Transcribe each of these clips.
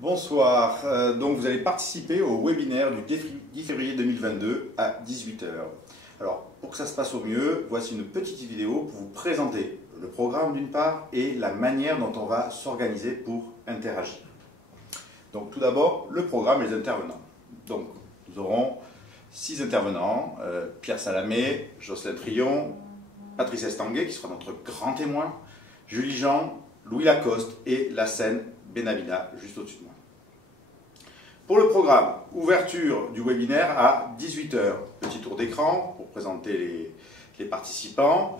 Bonsoir, donc vous allez participer au webinaire du 10 février 2022 à 18 h. Alors, pour que ça se passe au mieux, voici une petite vidéo pour vous présenter le programme d'une part et la manière dont on va s'organiser pour interagir. Donc tout d'abord, le programme et les intervenants. Donc nous aurons 6 intervenants, Pierre Salamé, Jocelyn Trion, Patrice Estanguet qui sera notre grand témoin, Julie Jean, Louis Lacoste et Lassène Benamina juste au-dessus de moi. Pour le programme, ouverture du webinaire à 18 h. Petit tour d'écran pour présenter les participants,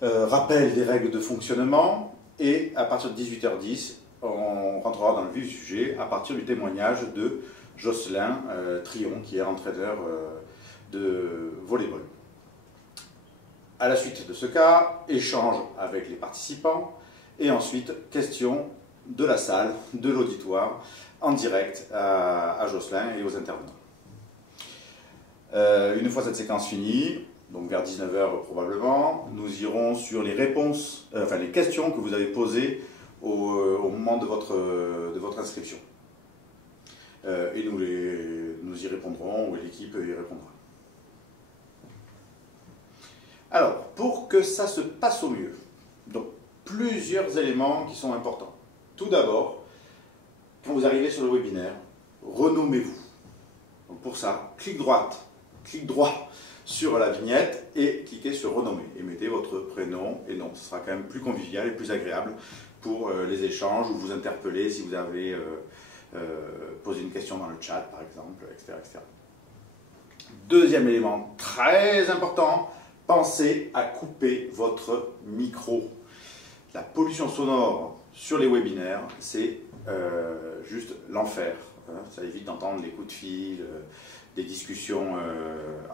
rappel des règles de fonctionnement et à partir de 18 h 10, on rentrera dans le vif du sujet à partir du témoignage de Jocelyn Trion qui est entraîneur de volleyball. À la suite de ce cas, échange avec les participants et ensuite questions de la salle, de l'auditoire, en direct à Jocelyn et aux intervenants. Une fois cette séquence finie, donc vers 19 h probablement, nous irons sur les réponses, les questions que vous avez posées au moment de votre inscription. Et nous y répondrons, ou l'équipe y répondra. Alors, pour que ça se passe au mieux, donc plusieurs éléments qui sont importants. Tout d'abord, quand vous arrivez sur le webinaire, renommez-vous. Donc pour ça, clic droit sur la vignette et cliquez sur renommer. Et mettez votre prénom et nom. Ce sera quand même plus convivial et plus agréable pour les échanges ou vous interpeller si vous avez posé une question dans le chat, par exemple, etc., etc. Deuxième élément très important, pensez à couper votre micro. La pollution sonore sur les webinaires, c'est juste l'enfer. Ça évite d'entendre les coups de fil, des discussions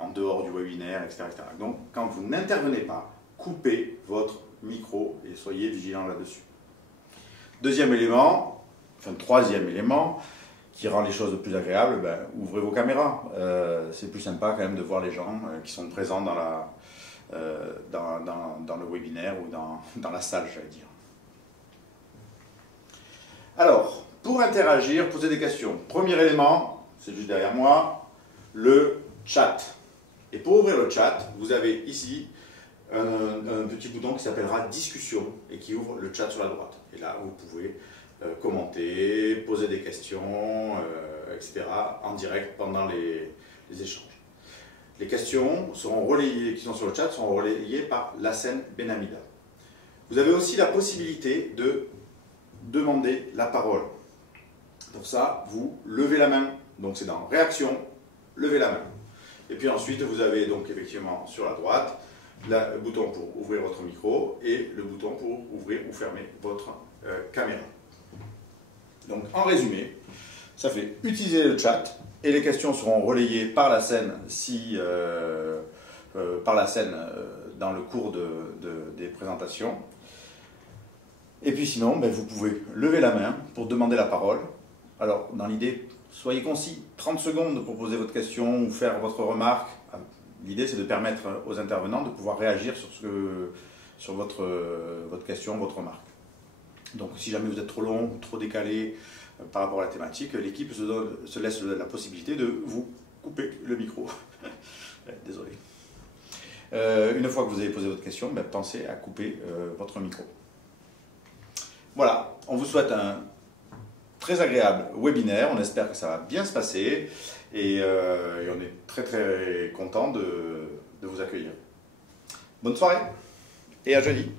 en dehors du webinaire, etc., etc. Donc, quand vous n'intervenez pas, coupez votre micro et soyez vigilants là-dessus. Deuxième élément, troisième élément, qui rend les choses plus agréables, ouvrez vos caméras. C'est plus sympa quand même de voir les gens qui sont présents dans le webinaire ou dans la salle, j'allais dire. Alors, pour interagir, poser des questions. Premier élément, c'est juste derrière moi, le chat. Et pour ouvrir le chat, vous avez ici un petit bouton qui s'appellera discussion et qui ouvre le chat sur la droite. Et là, vous pouvez commenter, poser des questions, etc. en direct pendant les échanges. Les questions seront relayées, qui sont sur le chat seront relayées par Lassène Benamina. Vous avez aussi la possibilité de demander la parole. Pour ça, vous levez la main. Donc c'est dans réaction, levez la main. Et puis ensuite, vous avez donc effectivement sur la droite le bouton pour ouvrir votre micro et le bouton pour ouvrir ou fermer votre caméra. Donc en résumé, ça fait utiliser le chat et les questions seront relayées par la scène dans le cours des présentations. Et puis sinon, vous pouvez lever la main pour demander la parole. Alors, dans l'idée, soyez concis, 30 secondes pour poser votre question ou faire votre remarque. L'idée, c'est de permettre aux intervenants de pouvoir réagir sur votre question, votre remarque. Donc, si jamais vous êtes trop long ou trop décalé par rapport à la thématique, l'équipe se laisse la possibilité de vous couper le micro. Désolé. Une fois que vous avez posé votre question, pensez à couper votre micro. Voilà, on vous souhaite un très agréable webinaire, on espère que ça va bien se passer et on est très très content de vous accueillir. Bonne soirée et à jeudi.